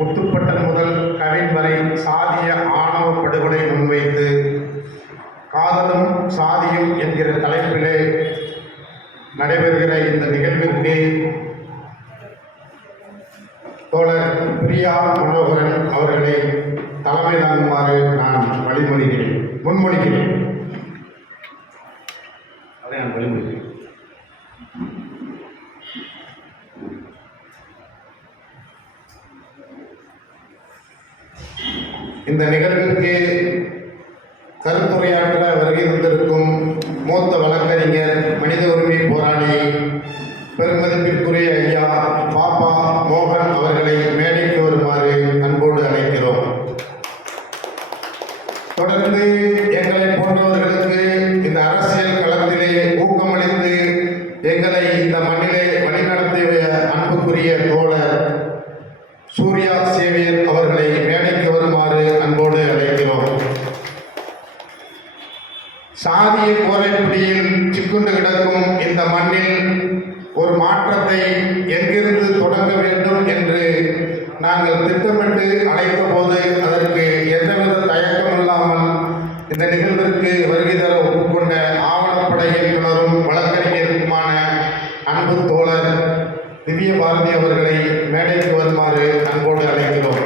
முத்துப்பட்டன் முதல் கவின் வரை சாதிய ஆணவ படுகொலை முன்வைத்து காதலும் சாதியும் என்கிற தலைப்பிலே நடைபெறுகிற இந்த நிகழ்விற்கு தோழர் பிரியா மனோகரன் அவர்களை தலைமை தாங்குமாறு நான் வழிமொழிகிறேன் முன்மொழிகிறேன். அதை நான் வழிமொழிகிறேன். இந்த நிகழ்விற்கு கருத்துரையாற்ற வருகை தந்திருக்கும் மூத்த வழக்கறிஞர் மனித உரிமை போராளி பெருமதிப்பிற்குரிய ஐயா பாப்பா மோகன் அவர்களை மேடைக்கு வருமாறு அன்போடு அழைக்கிறோம். தொடர்ந்து எங்களை போன்றவர்களுக்கு இந்த அரசியல் களத்திலே ஊக்கமளித்து எங்களை இந்த மண்ணிலே வழிநடத்திய அன்புக்குரிய தோழர் சூர்யா சேவியர் அவர்களை மேடைக்கு வருமாறு அன்போடு அழைக்கிறோம் சாதிய சிக்குண்டு கிடக்கும் இந்த மண்ணில் ஒரு மாற்றத்தை எங்கிருந்து தொடங்க வேண்டும் என்று நாங்கள் திட்டமிட்டு அழைத்த போது அதற்கு எந்தவித தயக்கம் இல்லாமல் இந்த நிகழ்விற்கு வருகை தர ஒப்புக்கொண்ட ஆவணப்படை இயக்குனரும் வழக்கறிஞருக்குமான அன்பு தோழர் திவ்ய பாரதி அவர்களை மேடைக்கு வருமாறு அன்போடு அழைக்கிறோம்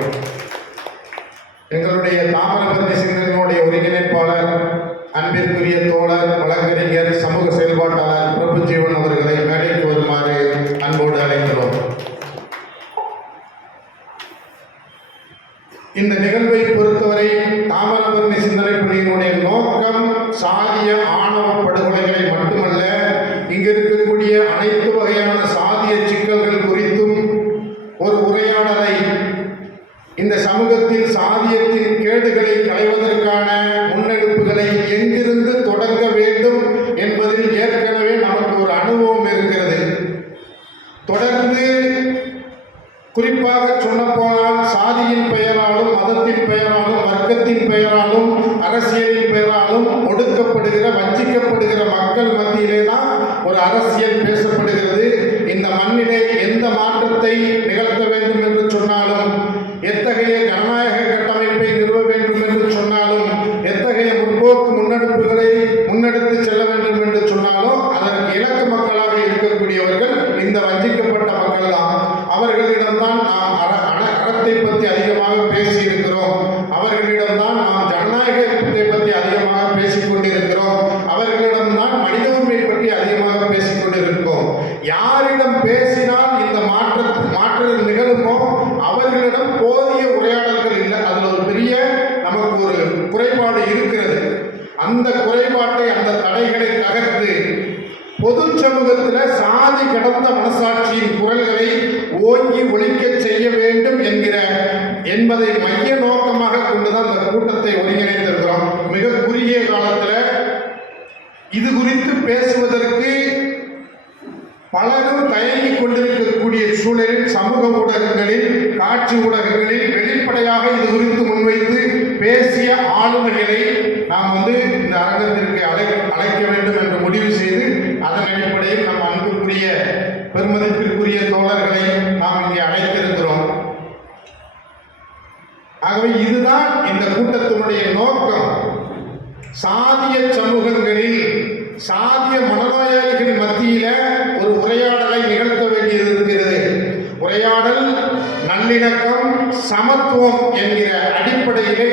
எங்களுடைய தாமிரபரணி சிந்தனையினுடைய ஒருங்கிணைப்பாளர் அன்பிற்குரிய தோழர் வழக்கறிஞர் சமூக செயல்பாட்டாளர் பிரபு ஜீவன் அவர்களை மேடைக்கு வருமாறு அன்போடு அழைக்கிறோம் இந்த நிகழ்வை பொறுத்தவரை தாமிரபரணி சிந்தனை பணியினுடைய நோக்கம் சாதிய ஆணவ படுகொலைகளை மட்டுமல்ல இங்கு இருக்கக்கூடிய அனைத்து வகையான சாதிய சிக்கல்கள் குறித்தும் ஒரு உரையாடலை இந்த சமூகத்தில் சாதியத்தின் கேடுகளை களைவதற்கான முன்னெடுப்புகளை எங்கிருந்து தொடங்க வேண்டும் என்பதில் ஏற்கனவே நமக்கு ஒரு அனுபவம் இருக்கிறது. தொடர்ந்து குறிப்பாக சொல்லப்போனால் சாதியின் பெயராலும் மதத்தின் பெயராலும் வர்க்கத்தின் பெயராலும் அரசியலின் பெயராலும் ஒடுக்கப்படுகிற வஞ்சிக்கப்படுகிற மக்கள் மத்தியிலே தான் ஒரு அரசியல் பேசப்படுகிறது. இந்த மண்ணிலே எந்த மாற்றத்தை நிகழ்த்த வேண்டும் என்று சொன்னாலும் எத்தகைய ஜனநாயக கட்டமைப்பை நிறுவ வேண்டும் என்று சொன்னாலும் எத்தகைய முற்போக்கு முன்னெடுப்பு பேசிக் கொண்டிருக்கிறோம் அவர்களிடம்தான் மனித உரிமை பற்றி அதிகமாக பேசிக் கொண்டிருக்கிறோம் யாரிடம் பேசினால் இந்த மாற்ற மாற்றம் நிகழுமோ? அவர்களிடம் போதிய உரையாடல்கள் இல்லை. அதில் ஒரு பெரிய நமக்கு ஒரு குறைபாடு இருக்கிறது. அந்த குறைபாட்டை அந்த தடைகளை தகர்த்து பொது சமூகத்தில் சாதி கடந்த மனசாட்சியின் குரல்களை ஓங்கி ஒழிக்க செய்ய வேண்டும் என்கிற என்பதை மைய இது குறித்து பேசுவதற்கு பலரும் தயங்கி கொண்டிருக்கக்கூடிய சூழலில் சமூக ஊடகங்களில் காட்சி ஊடகங்களில் வெளிப்படையாக இது குறித்து முன்வைத்து பேசிய ஆளுமைகளை நாம் வந்து இந்த அரங்கத்திற்கு அழை அழைக்க வேண்டும் என்று முடிவு செய்து அதன் அடிப்படையில் நம் அன்புக்குரிய பெருமதிப்பிற்குரிய தோழர்களை நாம் இங்கே அழைத்திருக்கிறோம். ஆகவே இதுதான் இந்த கூட்டத்தினுடைய நோக்கம். சாதிய சமூகங்களில் சாதிய மனநோயாளிகள் மத்தியில ஒரு உரையாடலை நிகழ்த்த வேண்டியது இருக்கிறது. உரையாடல் நல்லிணக்கம் சமத்துவம் என்கிற அடிப்படையிலே